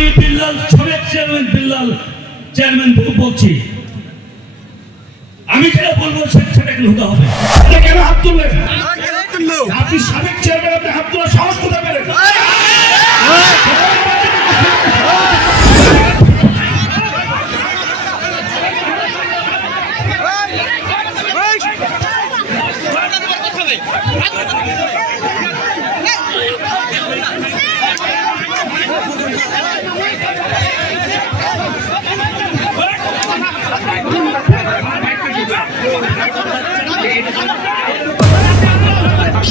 আমি বিল্লাল সাবেক চেয়ারম্যান বলছি, আমি যেটা বলবো সেটা হতে হবে। কেন হাত তুললেন? আপনি সাবেক চেয়ারম্যান, আপনি হাত তোলার সাহস কোথায় পেলেন?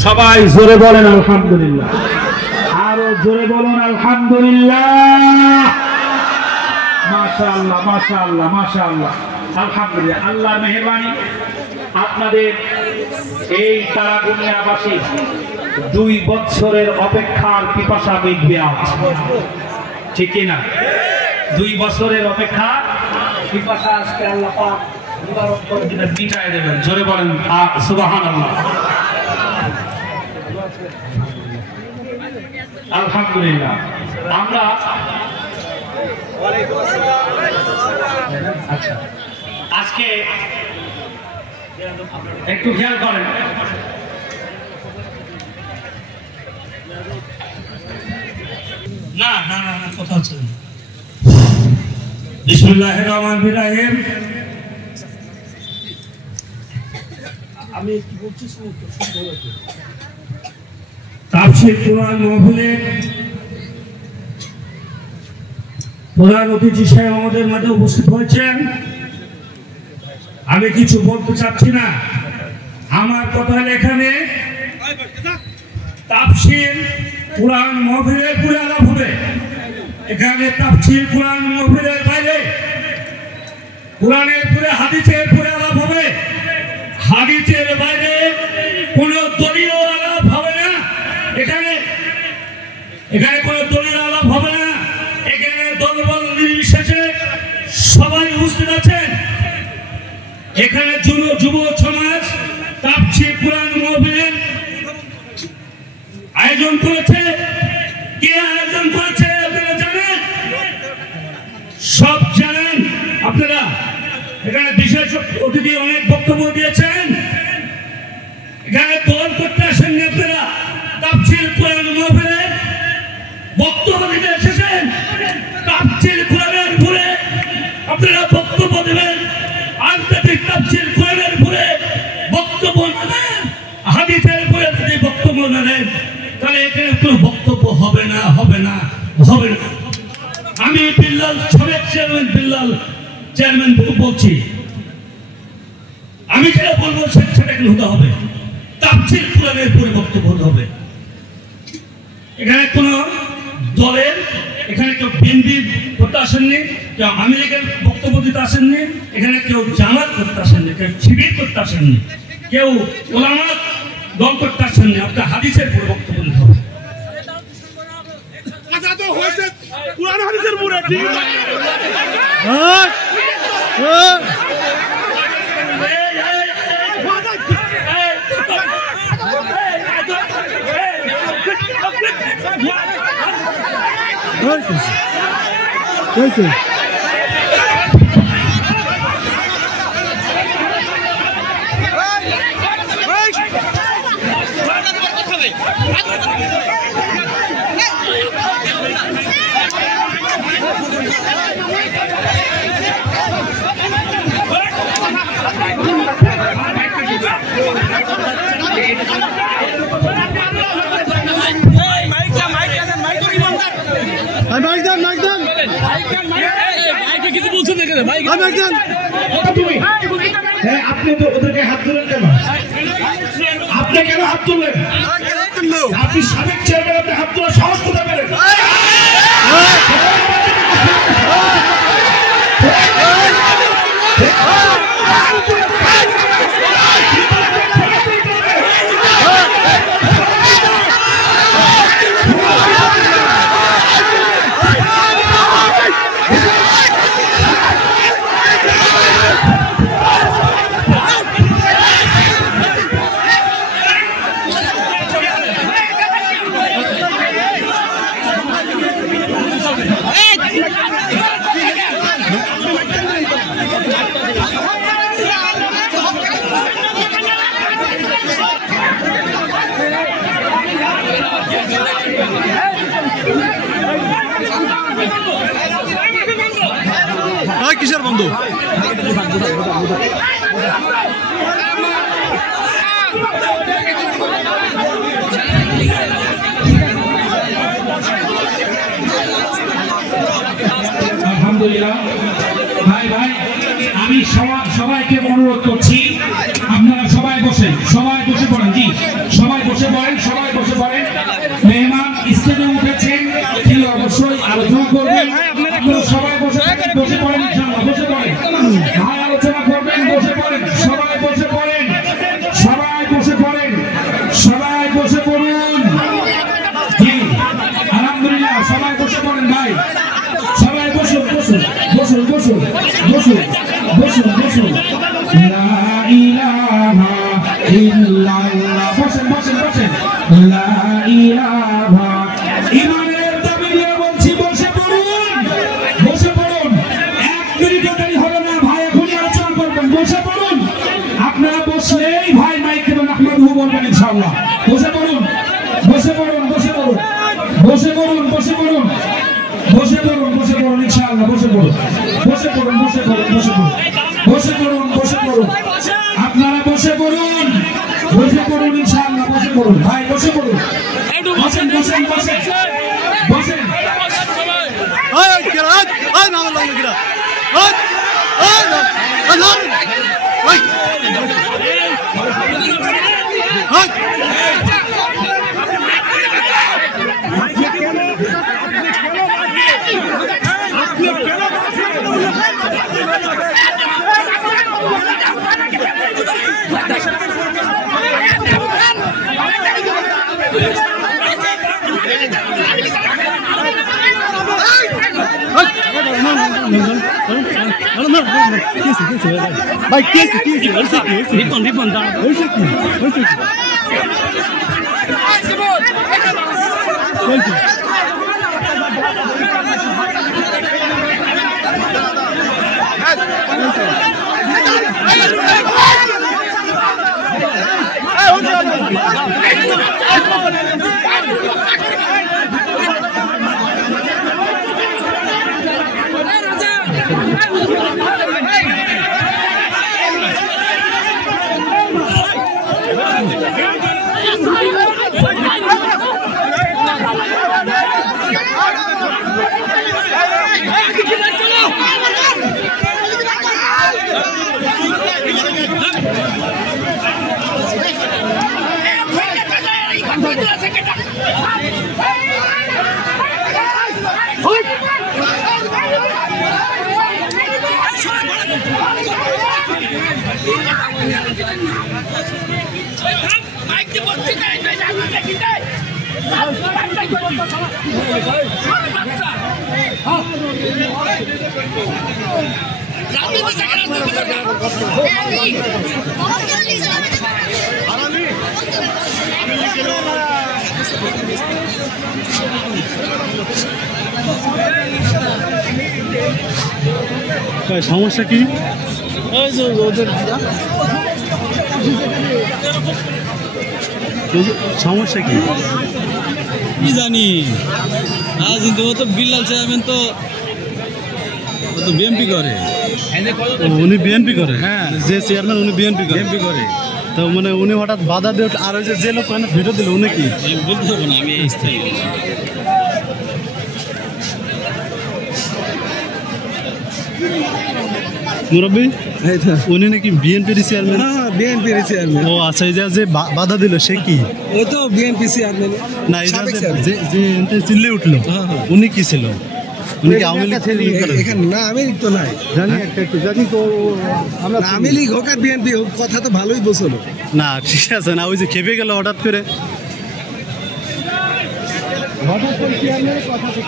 সবাই জোরে বলেন আলহামদুলিল্লাহ, আরো জোরে বলুন আলহামদুলিল্লাহ। মাশাআল্লাহ মাশাআল্লাহ মাশাআল্লাহ, আলহামদুলিল্লাহ। আল্লাহর মেহেরবানি, আপনাদের এই তারাগুনিয়াবাসী 2 বছরের অপেক্ষার পিপাসা মিটবে আজ, ঠিক কিনা? 2 বছরের অপেক্ষা পিপাসা আজকে আল্লাহ পাক মুবারক করে মিটায় দেবেন। জোরে বলেন সুবহানাল্লাহ, আলহামদুলিল্লাহ। আমরা আচ্ছা, আজকে একটু খেয়াল করেন, না না না কথা হচ্ছে। বিসমিল্লাহির রহমানির রহিম। আমি কি বলছি তাফসীর কোরআন মাহফিলের প্রধান অতিথি সাহেব আমাদের মাঝে উপস্থিত হয়েছেন। আমি কিছু বলতে চাচ্ছি না, আমার কথা এখানে তাফসীর কোরআন মাহফিলের পুরো আলাপ হবে। এখানে তাফসীর কোরআন মাহফিলের বাইরে কোরআনের পুরো হাদিসের পুরো আলাপ হবে। হাদিসের বাইরে কোন দলীয় আলাপ হবে না। এখানে কোন দলীয় আলাপ হবে না। এখানে দলবল নির্বিশেষে সবাই উপস্থিত আছেন। এখানে যুব সমাজ তাফসীর কোরআন মাহফিলের আয়োজন করেছে। কে আয়োজন করেছে আপনারা জানেন? সব জানেন আপনারা। এখানে বিশেষ অতিথি অনেক বক্তব্য দিয়েছেন। এখানে দল করতে আসেননি আপনারা, তাফসীর কোরআন মাহফিলের বক্তব্য দিতে এসেছেন। তাফসীর কোরআনের উপরে আপনারা বক্তব্য দেবেন। আন্তর্জাতিক তাফসীর কোরআনের উপরে বক্তব্য না দেন, হাদিসের উপরে যদি বক্তব্য না দেন, তাহলে এখানে কোনো বক্তব্য হবে না, হবে না, হবে না। আমি বিল্লাল সাবেক চেয়ারম্যান বলছি, আমি যেটা বলবো সেটা হতে হবে। তাফসীর কোরআনের উপরে বক্তব্য হতে হবে। এখানে কোন দলের, এখানে কেউ বিএনপি করতে আসেননি, কেউ আওয়ামী লীগের বক্তব্য দিতে আসেননি, এখানে কেউ জামাত করতে আসেননি, কেউ শিবির করতে আসেননি, কেউ ওলামা দল করতে আসেননি। আপনার হাদিসের উপরে বক্তব্য দিতে হবে। কোরআন হাদিসের উপরে ঠিক আছে। আপনি তো ওদেরকে হাত তুলেন কেন? আপনি কেন হাত তুললেন? আপনি সাবেক চেয়ারম্যান, আপনি হাত তোলার সাহস কোথায় পেলেন? বন্ধু আলহামদুলিল্লাহ ভাই ভাই আমি সবাইকে অনুরোধ করছি আপনারা সবাই বসে পড়েন জি সবাই বসে পড়েন মেহমান স্টেজে উঠেছেন তিনি অবশ্যই আলোচনা করবেন আপনারা সবাই বসে পড়েন ইনশাআল্লাহ বসে পড়েন ভাই আলোচনা করবেন বসে পড়েন সবাই বসে পড়ুন জি আলহামদুলিল্লাহ সবাই বসে পড়েন ভাই সবাই বসুন লা ইলাহা ইল্লাল্লাহ বসেন লা ইলাহা ইমানের দাবি নিয়ে বলছি বসে পড়ুন এক মিনিটও দেরি হবে না ভাই এখনই আলোচনা করবেন বসে পড়ুন আপনারা বসলেই ভাই মাইক দেবেন আহমদহু বলবেন ইনশাআল্লাহ বসে পড়ুন ইনশাআল্লাহ বসে পড়ুন আপনারা বসে পড়ুন ইনশাআল্লাহ বসে পড়ুন ভাই বসে পড়ুন বসেন ভাই রিপন সমস্যা কি সমস্যা কি কি জানি আজ কিন্তু ও তো বিল্লাল চেয়ারম্যান তো বিএনপি করে উনি বিএনপি করে হ্যাঁ যে চেয়ারম্যান উনি বিএনপি করে তো মানে উনি হঠাৎ বাধা দিয়ে আর ওই যে লোক ভিডিও দিল উনি কি বলতে হবে না আমি এই স্থায়ী মুরব্বী উনি নাকি বিএনপির চেয়ারম্যান বিএনপির চেয়ারম্যান ও আচ্ছা এই যে বাধা দিল সে কি ও তো বিএনপি চেয়ারম্যান না এই যে চিল্লে উঠলো উনি কি ছিল উনি কি আওয়ামী লীগ এখানে না আমি তো নাই জানি একটু জানি তো আমরা আওয়ামী লীগ হোক আর বিএনপি হোক কথা তো ভালোই বলছিল না ঠিক আছে না ওই যে খেপে গেল হঠাৎ করে চেয়ারম্যানের কথা তো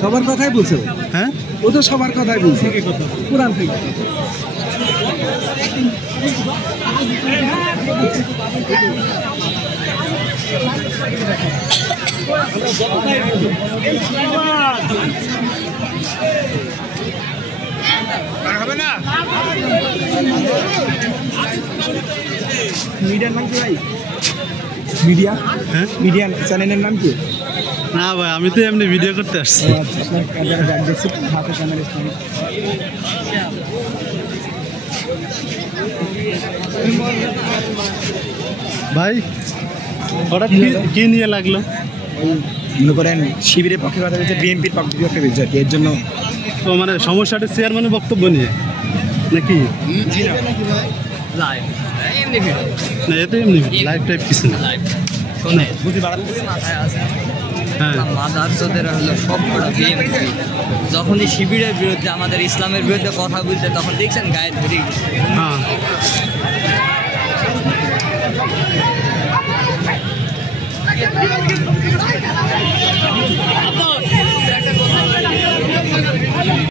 সবার কথাই বলছে হ্যাঁ ও তো সবার কথাই বলছে পুরান থেকে হবে না মিডিয়ার নাম কি ভাই মিডিয়া হ্যাঁ মিডিয়া চ্যানেলের নাম কি না ভাই আমি তো এমনি ভিডিও করতে আসছি ভাই হঠাৎ কি নিয়ে লাগলো? মনে করেন শিবিরের পক্ষে কথা বলছে, বিএনপির পক্ষে বলছে আর কি, এর জন্য। তো মানে সমস্যাটা চেয়ারম্যানের বক্তব্য নিয়ে নাকি? না এতে এমনি লাইভ টাইপ কিছু না। হ্যাঁ মাদারসদের হলো সবকটা বিএনপি। যখনই শিবিরের বিরুদ্ধে, আমাদের ইসলামের বিরুদ্ধে কথা বলছে, তখন দেখছেন গায়ে ধরে হ্যাঁ